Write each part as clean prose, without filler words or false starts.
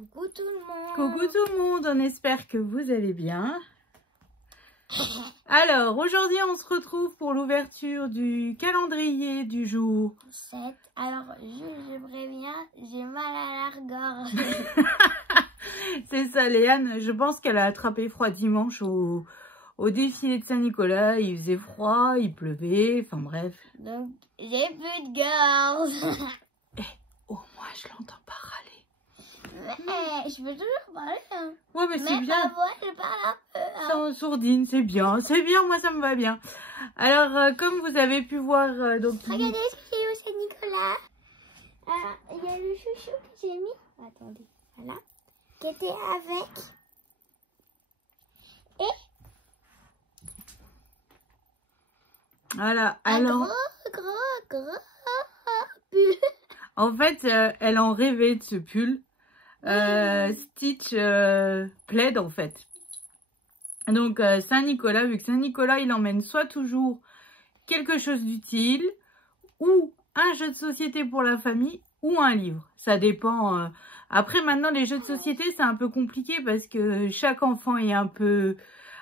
Coucou tout le monde. Coucou tout le monde, on espère que vous allez bien. Alors, aujourd'hui, on se retrouve pour l'ouverture du calendrier du jour 7. Alors, je préviens, j'ai mal à la gorge. C'est ça, Léane. Je pense qu'elle a attrapé froid dimanche au défilé de Saint-Nicolas. Il faisait froid, il pleuvait, enfin bref. Donc, j'ai plus de gorge. Au moins, je l'entends pas râler. Mais je peux toujours parler. Hein. Ouais, mais c'est bien. Ma voix, je parle un peu. Hein. C'est en sourdine, c'est bien, moi ça me va bien. Alors, comme vous avez pu voir, donc... Regardez ce que j'ai eu au Saint-Nicolas. Alors, il y a le chouchou que j'ai mis. Attendez, voilà. Qui était avec. Et Voilà, un alors... gros pull. En fait, elle en rêvait de ce pull. Stitch plaid en fait. Donc Saint-Nicolas, vu que Saint-Nicolas il emmène soit toujours quelque chose d'utile ou un jeu de société pour la famille ou un livre, ça dépend. Après maintenant les jeux de société c'est un peu compliqué parce que chaque enfant est un peu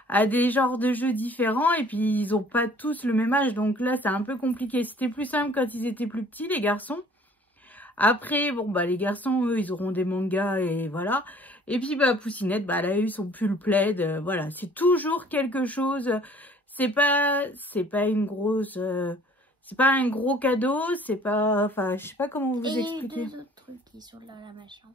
a des genres de jeux différents et puis ils ont pas tous le même âge, donc là c'est un peu compliqué. C'était plus simple quand ils étaient plus petits les garçons. Après, bon, bah, les garçons, eux, ils auront des mangas et voilà. Et puis, bah, Poussinette, bah, elle a eu son pull plaid, voilà. C'est toujours quelque chose. C'est pas une grosse, c'est pas un gros cadeau, c'est pas, enfin, je sais pas comment vous expliquer. Et deux autres trucs qui sont là, la machin.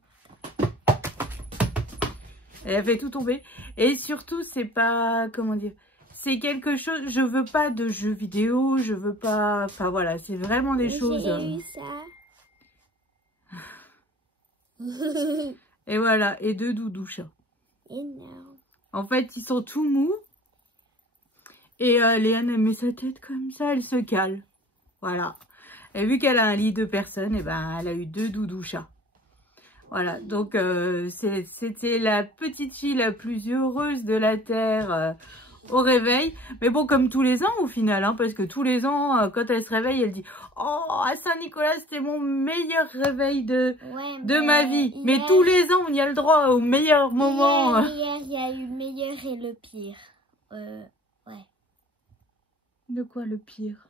Elle a fait tout tomber. Et surtout, c'est pas, comment dire, c'est quelque chose, je veux pas de jeux vidéo, je veux pas, enfin, voilà, c'est vraiment des choses. J'ai eu ça. Et voilà, et deux doudouchas. Énorme. En fait, ils sont tout mous. Et Léane, elle met sa tête comme ça, elle se cale. Voilà. Et vu qu'elle a un lit de personnes, et ben, elle a eu deux doudouchas. Voilà, donc c'était la petite fille la plus heureuse de la Terre au réveil. Mais bon, comme tous les ans au final, hein, parce que tous les ans, quand elle se réveille, elle dit « Oh, à Saint-Nicolas, c'était mon meilleur réveil de ma vie. » Mais tous les ans, on y a le droit au meilleur moment. Hier, il y a eu le meilleur et le pire. Ouais. De quoi le pire?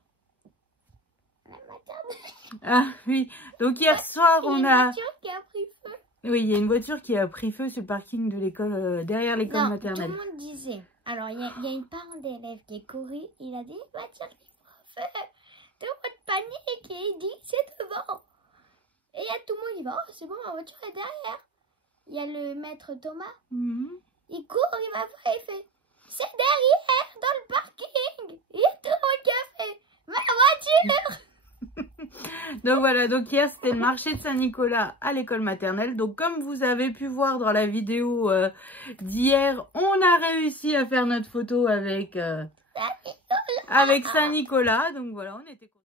La maternelle. Ah oui, donc hier soir, on a... Il y a une voiture qui a pris feu. Oui, il y a une voiture qui a pris feu sur le parking de l'école, derrière l'école maternelle. Tout le monde disait. Alors, il y a une parent d'élève qui est couru. Il a dit, voiture qui prend feu. Tout le monde panique et il dit, c'est devant. Et il y a tout le monde qui va, oh, c'est bon, ma voiture est derrière. Il y a le maître Thomas. Il court, il va voir, il fait, c'est derrière, dans le parking. Il y a tout le monde qui a fait, ma voiture. Donc voilà, donc hier c'était le marché de Saint-Nicolas à l'école maternelle. Donc comme vous avez pu voir dans la vidéo d'hier, on a réussi à faire notre photo avec Saint-Nicolas. Donc voilà, on était contents.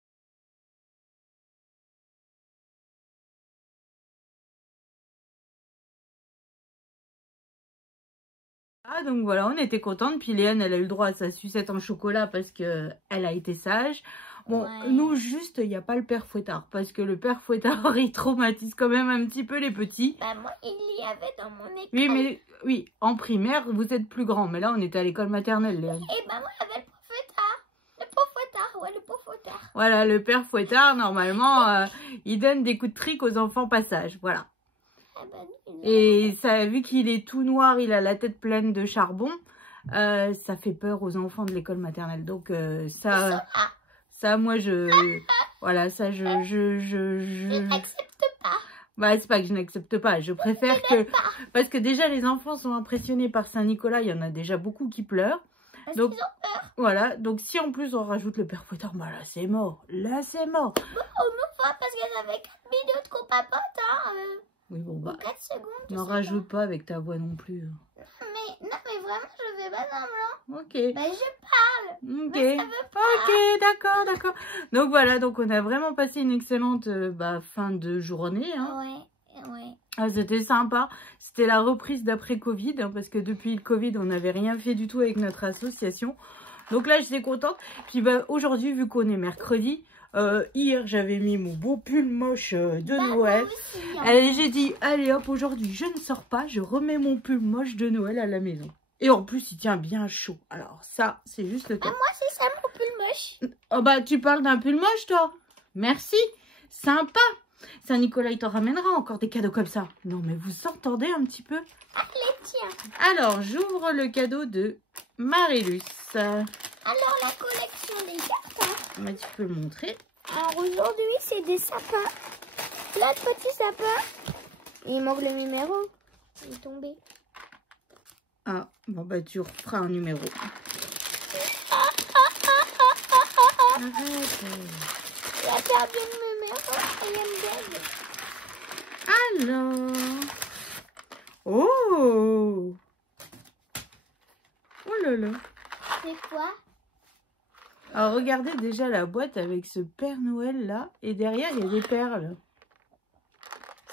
Donc voilà, on était contente. Puis Léane, elle a eu le droit à sa sucette en chocolat parce que elle a été sage. Bon, ouais. Nous, juste, il n'y a pas le père Fouettard. Parce que le père Fouettard, il traumatise quand même un petit peu les petits. Bah, moi, il y avait dans mon école. Oui, mais oui, en primaire, vous êtes plus grand. Mais là, on était à l'école maternelle, Léane. Et bah, moi, il y avait le père Fouettard. Le père Fouettard, ouais, le père Fouettard. Voilà, le père Fouettard, normalement, il donne des coups de trick aux enfants passage. Voilà. Ah bah, et ça, vu qu'il est tout noir, il a la tête pleine de charbon. Ça fait peur aux enfants de l'école maternelle. Donc, ça, moi, voilà, ça, je n'accepte pas. Bah, c'est pas que je n'accepte pas. Je préfère que... Parce que déjà, les enfants sont impressionnés par Saint-Nicolas. Il y en a déjà beaucoup qui pleurent. Parce donc, qu'ils ont peur. Voilà. Donc, si en plus, on rajoute le père Fouettard, bah là, c'est mort. Là, c'est mort. Bon, on voit parce qu'elle avait 4 minutes qu'on papote, hein. Oui, bon, bah... 4 secondes. N'en rajoute pas avec ta voix non plus. Non, mais vraiment, je fais pas semblant. Ok. Bah, je parle. Ok. Mais ça veut pas. Ok, d'accord. Donc voilà, donc on a vraiment passé une excellente fin de journée. Hein. Ouais. Ah, c'était sympa. C'était la reprise d'après Covid, hein, parce que depuis le Covid, on n'avait rien fait du tout avec notre association. Donc là, j'étais contente. Puis bah, aujourd'hui, vu qu'on est mercredi, Hier, j'avais mis mon beau pull moche de Noël. Aussi, hein. Et j'ai dit, allez hop, aujourd'hui, je ne sors pas. Je remets mon pull moche de Noël à la maison. Et en plus, il tient bien chaud. Alors ça, c'est juste le top. Moi, c'est ça mon pull moche. Oh bah, tu parles d'un pull moche, toi. Merci. Sympa. Saint-Nicolas, il t'en ramènera encore des cadeaux comme ça. Non, mais vous entendez un petit peu? Allez, tiens. Alors, j'ouvre le cadeau de Marilus. Alors, la collection des cartes. Bah, tu peux le montrer. Alors, aujourd'hui, c'est des sapins. Plein de petits sapins. Et il manque le numéro. Il est tombé. Ah, bon bah, tu referas un numéro. Arrête. Il a perdu le numéro et il me donne. Alors. Oh. Oh là là. C'est quoi? Alors, regardez déjà la boîte avec ce Père Noël là. Et derrière, il y a des perles.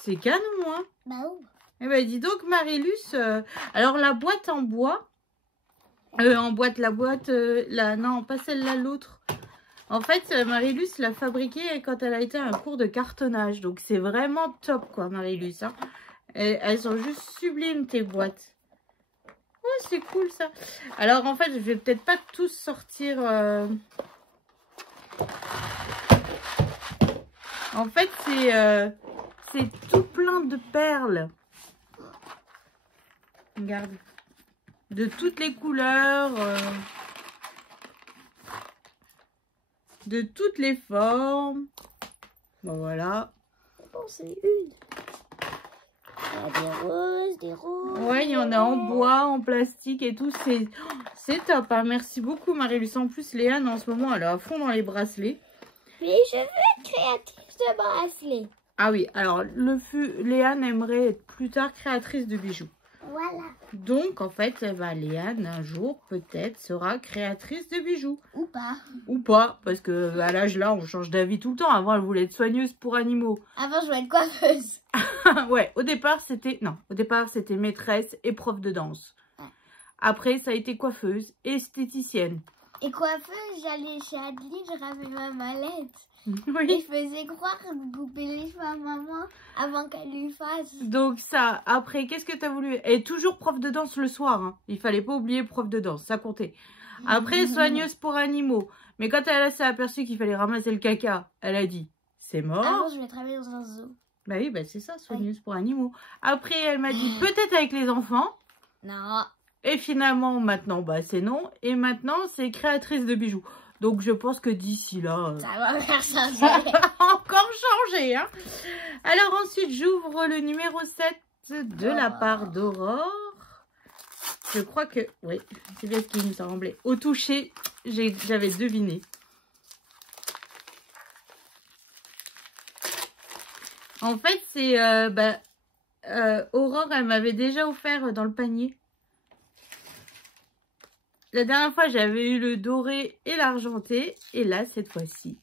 C'est canon, hein? Bah où? Eh ben, dis donc, Marilus. Alors, la boîte en bois. Non, pas celle-là, l'autre. En fait, Marilus l'a fabriquée quand elle a été à un cours de cartonnage. Donc, c'est vraiment top, quoi, Marilus. Hein. Elles sont juste sublimes, tes boîtes. Oh, c'est cool, ça. Alors, en fait, je vais peut-être pas tous sortir... En fait, c'est tout plein de perles. Regarde. De toutes les couleurs. De toutes les formes. Bon, voilà. Bon, c'est une. Il y a des roses. Ouais, il y en a en bois, en plastique et tout. C'est top, hein. Merci beaucoup, Marilus. En plus, Léane, en ce moment, elle est à fond dans les bracelets. Mais je veux être créatrice de bracelets. Ah oui, alors, Léane aimerait être plus tard créatrice de bijoux. Voilà. Donc, en fait, Léane, un jour, peut-être, sera créatrice de bijoux. Ou pas. Ou pas, parce que à l'âge là, on change d'avis tout le temps. Avant, elle voulait être soigneuse pour animaux. Avant, je voulais être coiffeuse. Ouais, au départ, c'était maîtresse et prof de danse. Ouais. Après, ça a été coiffeuse, esthéticienne. Et coiffeuse, j'allais chez Adeline, je ramais ma mallette. Et Oui. je faisais croire de couper les cheveux à maman avant qu'elle lui fasse. Donc ça, après, qu'est-ce que tu as voulu? Et toujours prof de danse le soir. Hein. Il fallait pas oublier prof de danse, ça comptait. Après, soigneuse pour animaux. Mais quand elle s'est aperçue qu'il fallait ramasser le caca, elle a dit, c'est mort. Avant, je vais travailler dans un zoo. Bah oui, bah c'est ça, soigneuse pour animaux. Après, elle m'a dit, peut-être avec les enfants. Non. Et finalement, maintenant, bah c'est non. Et maintenant, c'est créatrice de bijoux. Donc, je pense que d'ici là... Ça va faire ça changer. va encore changer, hein. Alors, ensuite, j'ouvre le numéro 7 de la part d'Aurore. Je crois que... Oui, c'est bien ce qui me semblait. Au toucher, j'avais deviné. En fait, c'est... Aurore, elle m'avait déjà offert dans le panier. La dernière fois, j'avais eu le doré et l'argenté. Et là, cette fois-ci,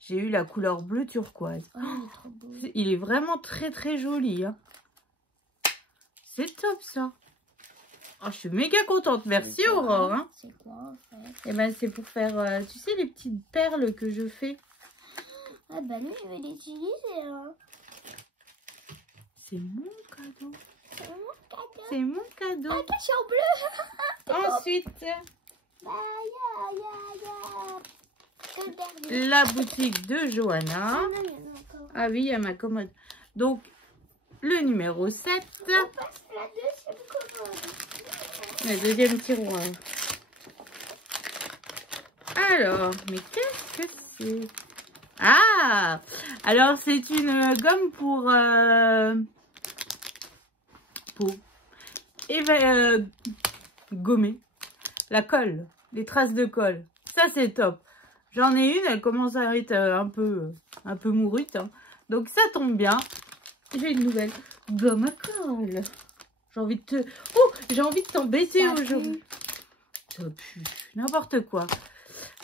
j'ai eu la couleur bleu turquoise. Oh, il est trop beau. Il est vraiment très, très joli. Hein. C'est top, ça. Oh, je suis méga contente. Merci, Aurore. Hein. C'est quoi, en fait? Eh ben, c'est pour faire, tu sais, les petites perles que je fais. Ah bah nous, je vais l'utiliser. Hein. C'est mon cadeau. C'est mon cadeau. C'est mon cadeau. Un cachet en bleu. Ensuite, Bah, le dernier. la boutique de Johanna. Ah non, il y en a encore. Ah oui, il y a ma commode. Donc, le numéro 7. On passe la deuxième commande. Le deuxième tiroir. Alors, mais qu'est-ce que c'est? Ah! Alors, c'est une gomme pour gommer la colle, les traces de colle. Ça, c'est top. J'en ai une, elle commence à être un peu mourute. Hein. Donc, ça tombe bien. J'ai une nouvelle gomme à colle. J'ai envie de t'embêter aujourd'hui. Ça pue. N'importe quoi.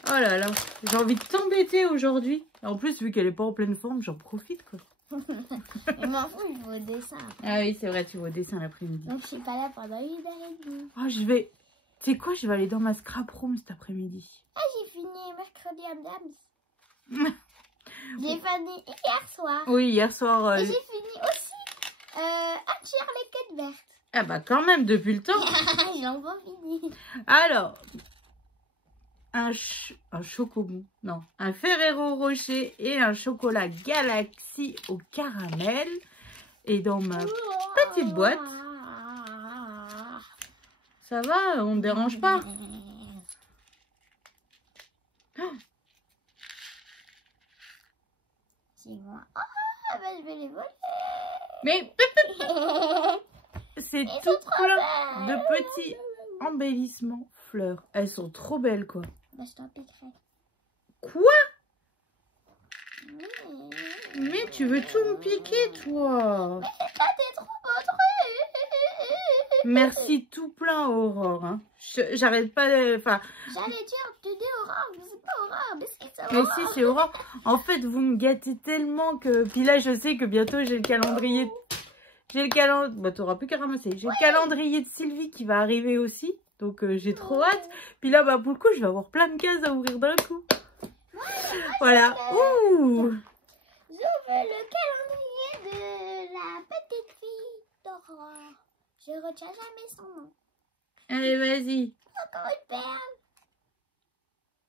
Oh là là. J'ai envie de t'embêter aujourd'hui. En plus, vu qu'elle n'est pas en pleine forme, j'en profite, quoi. Je m'en fous, je vais au dessin. Ah oui, c'est vrai, tu vas au dessin l'après-midi. Donc, je suis pas là pendant 1h30. Oh, je vais... Tu sais quoi, je vais aller dans ma scrap room cet après-midi. Ah, j'ai fini mercredi Adams. J'ai fini hier soir. Oui, hier soir. Et j'ai fini aussi Hatcher les quêtes vertes. Ah bah quand même, depuis le temps. J'en pas fini. Alors, un chocobon, non, un Ferrero Rocher et un chocolat Galaxy au caramel. Et dans ma petite boîte, ça va, on ne dérange pas. C'est moi. Ah, bah je vais les voler. Mais c'est Ils tout sont trop plein belles. de petits embellissements fleurs. Elles sont trop belles, quoi. Bah je t'en piquerai. Quoi? Mais tu veux tout me piquer, toi? Mais là, t'es trop beau truc. Merci tout plein, Aurore. Hein. J'arrête pas de... Enfin, J'allais dire, tu dis Aurore, mais c'est pas Aurore, mais c'est mais Aurore. si, c'est Aurore. En fait, vous me gâtez tellement que... Puis là, je sais que bientôt, j'ai le calendrier... J'ai le calendrier... Bah, t'auras plus qu'à ramasser. J'ai le calendrier de Sylvie qui va arriver aussi. Donc, j'ai trop hâte. Puis là, bah, pour le coup, je vais avoir plein de cases à ouvrir d'un coup. Voilà. Ouh! J'ouvre le calendrier de la petite fille d'Aurore. Je retiens jamais son nom. Allez, vas-y. Encore une perle.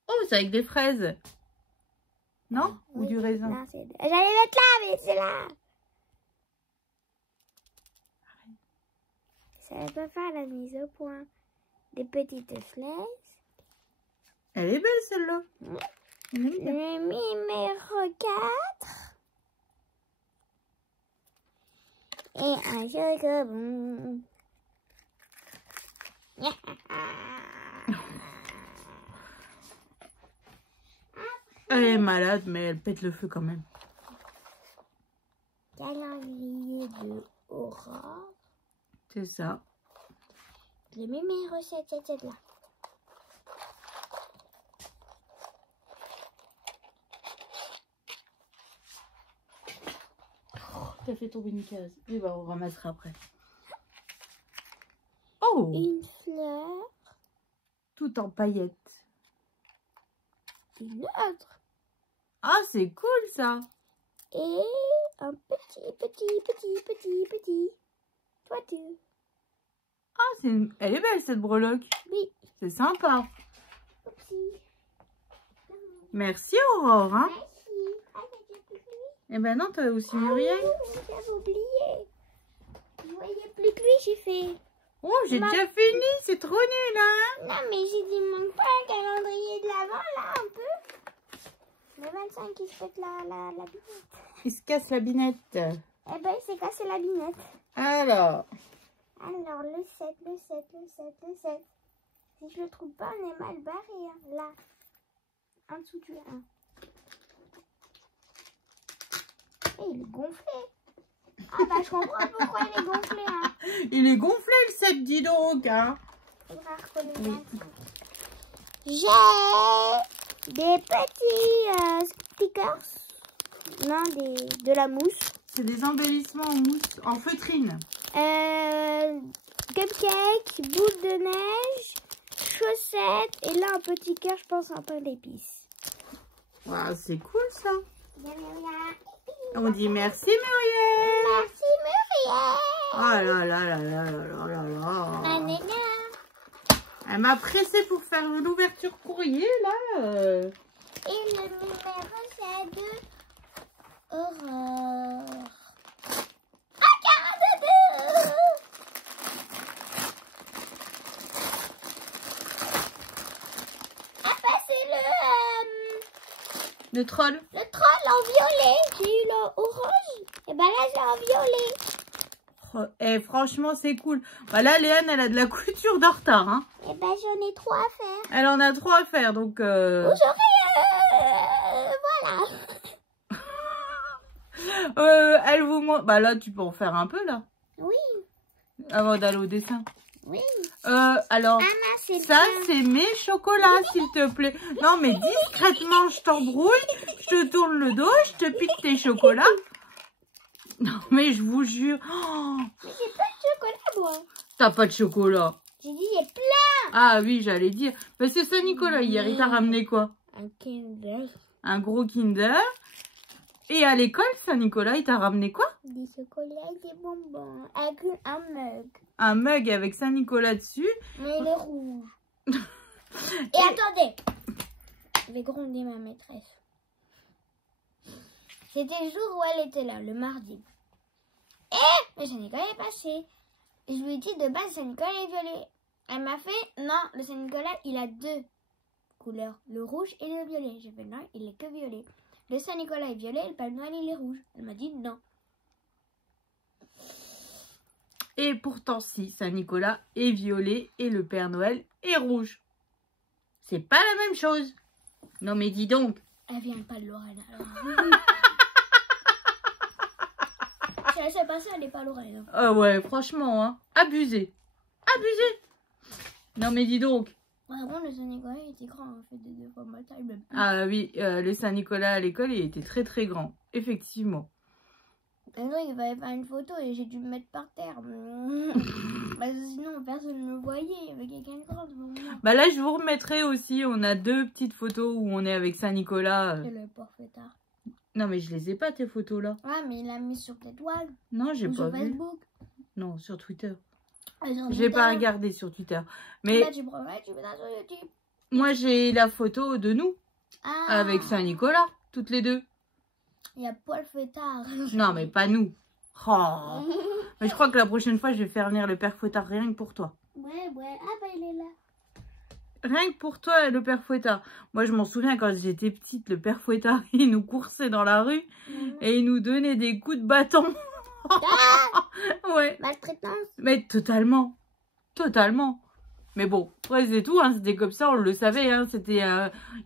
Oh, c'est avec des fraises. Non? Ou du raisin? Non, c'est... J'allais mettre là, mais c'est là. Ça va pas faire la mise au point. Des petites flèches. Elle est belle, celle-là. Le numéro 4. Et un chocobon. Elle est malade, mais elle pète le feu quand même. Calendrier de Aurore. C'est ça. Le numéro 7, c'est là. T'as fait tomber une case. Et bah, on ramassera après. Oh! Une fleur. Tout en paillettes. Une autre. Ah, c'est cool, ça! Et un petit toiture. Ah, elle est belle, cette breloque. Oui. C'est sympa. Oupsie. Merci, Aurore. Hein? Merci. Ah, mais j'ai plus lui. Eh ben non, t'as aussi Muriel. J'avais oublié. Je voyais plus que lui, j'ai fait. Oh, j'ai déjà fini. C'est trop nul, hein? Non, mais j'ai dit, manque pas un calendrier de l'avant, là, un peu. Le 25, il se pète la binette. Il se casse la binette. Eh ben, il s'est cassé la binette. Alors, Le 7. Si je le trouve pas, on est mal barré, hein. Là. En dessous du 1. Et il est gonflé. Ah bah, je comprends pourquoi il est gonflé, hein. il est gonflé, le 7, dis donc, hein? Oui. J'ai des petits stickers. Non, de la mousse. C'est des embellissements en mousse, en feutrine. Cupcake, boule de neige, chaussettes. Et là, un petit cœur, je pense, un peu d'épices. Waouh, c'est cool, ça. Miam, miam, miam. On dit merci, Muriel. Merci, Muriel. Oh là là là là là là là là. Anana. Elle m'a pressée pour faire l'ouverture courrier, là. Et le numéro, c'est de Aurore. Ah, 42. Ah, bah, c'est Le troll. le troll en violet. J'ai eu l'orange. Et ben là, j'ai en violet. Eh, franchement, c'est cool. Bah là, Léane, elle a de la couture de retard. Hein. Et ben, j'en ai 3 à faire. Elle en a 3 à faire, donc... Aujourd'hui, voilà. elle vous montre... Bah là, tu peux en faire un peu, là. Oui, Avant d'aller au dessin. oui. Alors, Anna, c'est ça, c'est mes chocolats, s'il te plaît. Non, mais discrètement, je t'embrouille. Je te tourne le dos, je te pique tes chocolats. Non, mais je vous jure. Oh, Mais j'ai pas de chocolat, moi. t'as pas de chocolat. J'ai dit, il y a plein. Ah oui, j'allais dire. Parce que Saint-Nicolas, hier, il t'a ramené quoi? Un Kinder. Un gros Kinder. Et à l'école, Saint-Nicolas, il t'a ramené quoi? Des chocolats et des bonbons. Avec un mug. Un mug avec Saint-Nicolas dessus. Mais il est rouge. Et attendez. Je vais gronder ma maîtresse. C'était le jour où elle était là, le mardi. Mais Saint-Nicolas est passé. Et je lui ai dit de base, Saint-Nicolas est violet. Elle m'a fait, non, le Saint-Nicolas, il a deux couleurs, le rouge et le violet. J'ai fait, non, il est que violet. Le Saint-Nicolas est violet et le Père Noël, il est rouge. Elle m'a dit non. Et pourtant, si, Saint-Nicolas est violet et le Père Noël est rouge. C'est pas la même chose. Non mais dis donc. Elle vient pas de Lorraine alors. Si elle sait pas ça, elle est pas Lorraine. Ah ouais, franchement, hein. Abusé. Abusé. Non mais dis donc. Vraiment, le Saint-Nicolas il était grand, en fait, de 2 fois ma taille même. Ah oui, le Saint-Nicolas à l'école, il était très très grand. Effectivement. Un jour, il fallait faire une photo et j'ai dû me mettre par terre. Parce que sinon, personne ne me voyait. Il y avait quelqu'un de grand devant moi. Bah là, je vous remettrai aussi. On a 2 petites photos où on est avec Saint-Nicolas. Et le porte-fêtard. Non, mais je les ai pas, tes photos là. Ouais, mais il l'a mis sur tes toiles. Non, j'ai Ou pas sur vu. Facebook. Non, sur Twitter. Ah, sur J'ai pas Twitter. regardé sur Twitter. Mais Là, tu prends, ouais, tu mets ça sur YouTube. moi, j'ai la photo de nous Ah. avec Saint-Nicolas, toutes les 2. Il y a Paul Fêtard. Non, mais pas nous. Oh. Mais je crois que la prochaine fois, je vais faire venir le Père Fouettard rien que pour toi. Ouais. Ah, bah, il est là. Rien que pour toi, le Père Fouettard. Moi, je m'en souviens quand j'étais petite, le Père Fouettard, il nous coursait dans la rue et il nous donnait des coups de bâton. Ouais. Maltraitance. Mais totalement. Totalement. Mais bon, après, c'est tout. Hein. C'était comme ça, on le savait. Hein. C'était,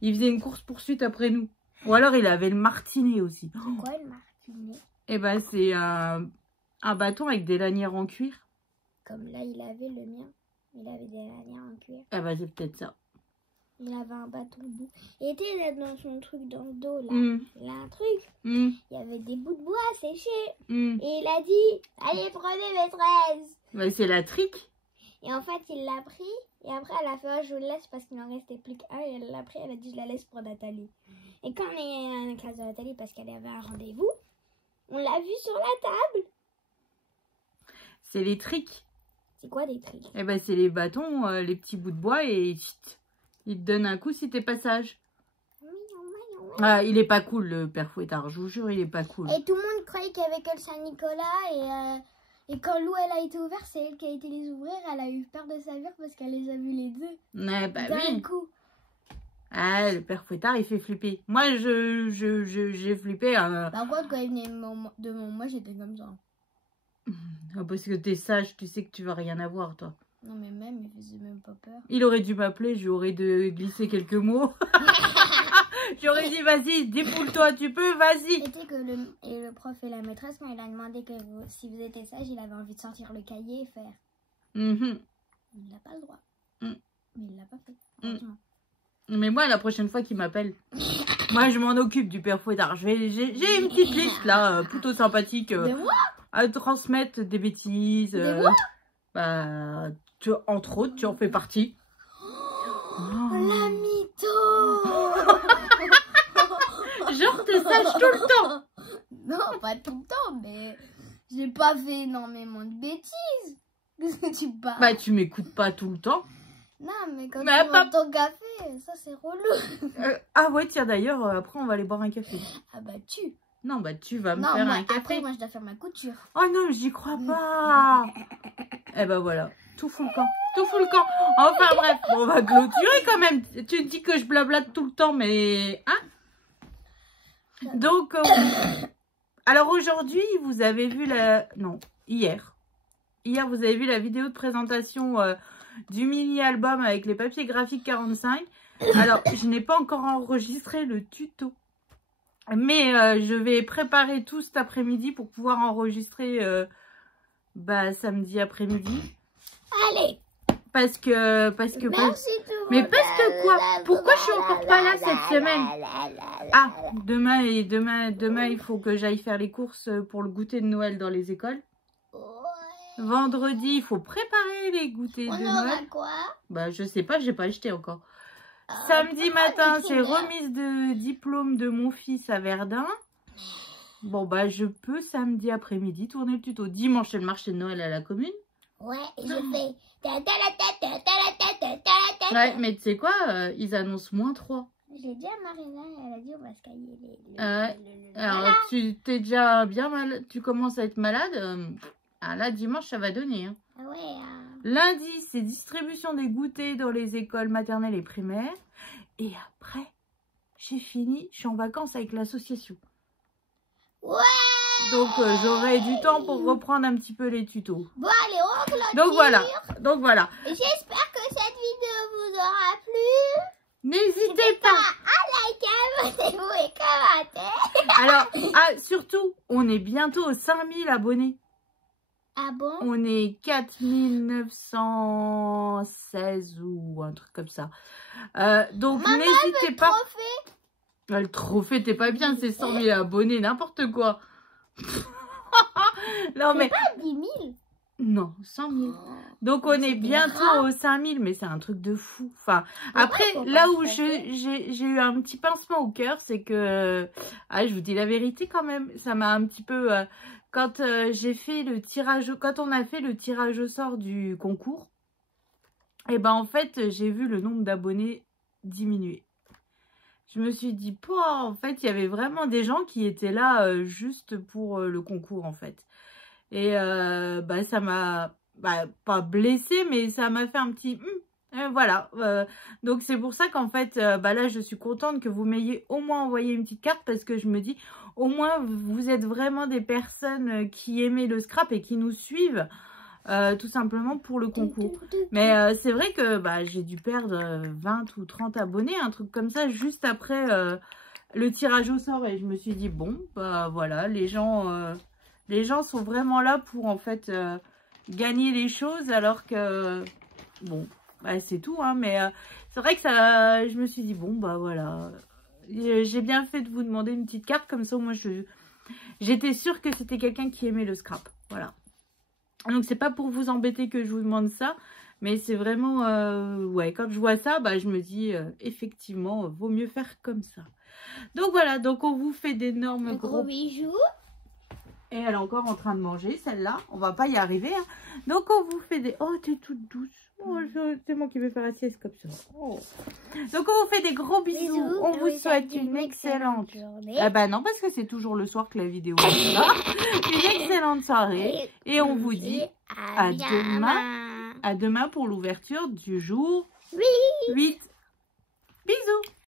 il faisait une course-poursuite après nous. Ou alors, il avait le martinet aussi. C'est quoi le martinet? Et ben, c'est un bâton avec des lanières en cuir. Comme là, il avait le mien. Il avait des lanières en cuir. Eh ben, c'est peut-être ça. Il avait un bâton bout. Il était là dans son truc dans le dos, là. Mm. Il a un truc. Mm. Il y avait des bouts de bois séchés. Mm. Et il a dit, allez, prenez maîtresse. Ben, c'est la trique. Et en fait, il l'a pris. Et après, elle a fait, oh, je vous le laisse parce qu'il n'en restait plus qu'un. Et elle l'a pris, elle a dit, je la laisse pour Nathalie. Et quand on est à la classe de Nathalie, parce qu'elle avait un rendez-vous, on l'a vu sur la table. C'est les triques. C'est quoi des trucs? Eh ben, c'est les bâtons, les petits bouts de bois et chut, il te donne un coup si t'es pas sage. Ah, il est pas cool, le Père Fouettard. Je vous jure, il est pas cool. Et tout le monde croyait qu'il y avait que le Saint-Nicolas. Et quand l'eau, elle a été ouverte, c'est elle qui a été les ouvrir. Elle a eu peur de sa vie parce qu'elle les a vus les deux. Ouais, bah D'un oui. coup. Ah, le Père Fouettard, il fait flipper. Moi, j'ai flippé. Par contre, quand il venait devant moi, j'étais comme ça. Parce que t'es sage, tu sais que tu vas rien avoir, toi. Non, mais même, il faisait même pas peur. Il aurait dû m'appeler, j'aurais glissé quelques mots. J'aurais dit, vas-y, défoule-toi, tu peux, vas-y. Et tu sais que le prof et la maîtresse, quand il a demandé que si vous étiez sage, il avait envie de sortir le cahier et faire. Mhm. Il n'a pas le droit. Mm. Mais il l'a pas fait. Heureusement. Mais moi, la prochaine fois qu'il m'appelle, moi, je m'en occupe du Père Fouettard. J'ai une petite liste, là, plutôt sympathique. De moi À transmettre des bêtises. moi Bah, entre autres, tu en fais partie. Oh, la mytho. Genre, t'es sage tout le temps. Non, pas tout le temps, mais j'ai pas fait énormément de bêtises. Qu'est-ce que tu parles? Bah, tu m'écoutes pas tout le temps. Non, mais quand Mais tu bois ton café, ça c'est relou. Ah ouais, tiens, d'ailleurs, après, on va aller boire un café. Ah bah tu. Non, bah, tu vas me Non, faire moi, un café. après, moi je dois faire ma couture. Oh non, j'y crois pas. Eh ben voilà, tout fout le camp. Tout fout le camp. Enfin bref, bon, on va clôturer quand même. Tu dis que je blablate tout le temps, mais... Hein? Donc, alors aujourd'hui, vous avez vu la... Non, hier. Hier, vous avez vu la vidéo de présentation du mini-album avec les papiers graphiques 45. Alors, je n'ai pas encore enregistré le tuto. Mais je vais préparer tout cet après-midi pour pouvoir enregistrer samedi après-midi. Allez. Parce que Merci tout le mais monde. parce que quoi? Pourquoi je suis encore pas là cette semaine? Ah, demain, il faut que j'aille faire les courses pour le goûter de Noël dans les écoles. Ouais. Vendredi, il faut préparer les goûters On de aura Noël. quoi? Bah, je sais pas, j'ai pas acheté encore. Samedi matin, c'est remise de diplôme de mon fils à Verdun. Bon, bah, je peux samedi après-midi tourner le tuto. Dimanche, c'est le marché de Noël à la commune. Ouais, et je fais... Ouais, mais tu sais quoi, ils annoncent -3. J'ai dit à Marina, elle a dit on va se cailler Alors, voilà. tu t'es déjà bien malade, tu commences à être malade. Ah, là, dimanche, ça va donner. Hein. Ah ouais. Lundi, c'est distribution des goûters dans les écoles maternelles et primaires. Et après, j'ai fini, je suis en vacances avec l'association. Ouais. Donc, j'aurai du temps pour reprendre un petit peu les tutos. Bon, allez, on clôture. Donc voilà. J'espère que cette vidéo vous aura plu. N'hésitez pas à liker, abonnez-vous et commenter. Alors, surtout, on est bientôt aux 5000 abonnés. Ah bon? On est 4916 ou un truc comme ça. Donc, n'hésitez pas. Trophée. Le trophée, t'es pas bien, c'est 100 000 abonnés, n'importe quoi. Non, mais... pas 10 000. Non, 100 000. Donc, on est bientôt aux 5000, mais c'est un truc de fou. Enfin, après, là où j'ai eu un petit pincement au cœur, c'est que... Ah, je vous dis la vérité quand même. Ça m'a un petit peu... quand j'ai fait le tirage... Quand on a fait le tirage au sort du concours, et ben en fait, j'ai vu le nombre d'abonnés diminuer. Je me suis dit, en fait, il y avait vraiment des gens qui étaient là juste pour le concours, en fait. Et bah, ça m'a, pas blessée, mais ça m'a fait un petit... voilà. Donc, c'est pour ça qu'en fait, là, je suis contente que vous m'ayez au moins envoyé une petite carte parce que je me dis, au moins, vous êtes vraiment des personnes qui aimaient le scrap et qui nous suivent. Tout simplement pour le concours. Mais c'est vrai que j'ai dû perdre 20 ou 30 abonnés, un truc comme ça, juste après le tirage au sort. Et je me suis dit, bon, voilà, les gens sont vraiment là pour en fait gagner les choses, alors que, bon, c'est tout. Hein, mais c'est vrai que ça, je me suis dit, bon, voilà, j'ai bien fait de vous demander une petite carte, comme ça, moi, j'étais sûre que c'était quelqu'un qui aimait le scrap. Voilà. Donc, c'est pas pour vous embêter que je vous demande ça, mais c'est vraiment, ouais, quand je vois ça, je me dis, effectivement, vaut mieux faire comme ça. Donc, voilà, donc on vous fait d'énormes gros bisous. Et elle est encore en train de manger, celle-là, on va pas y arriver. Hein. Donc, on vous fait des... Oh, t'es toute douce. Oh, c'est moi qui vais faire la sieste comme ça. Oh. Donc, on vous fait des gros bisous. On vous souhaite une excellente journée. Non, parce que c'est toujours le soir que la vidéo est là. Une excellente soirée. Et on vous dit à demain. À demain pour l'ouverture du jour 8. Bisous.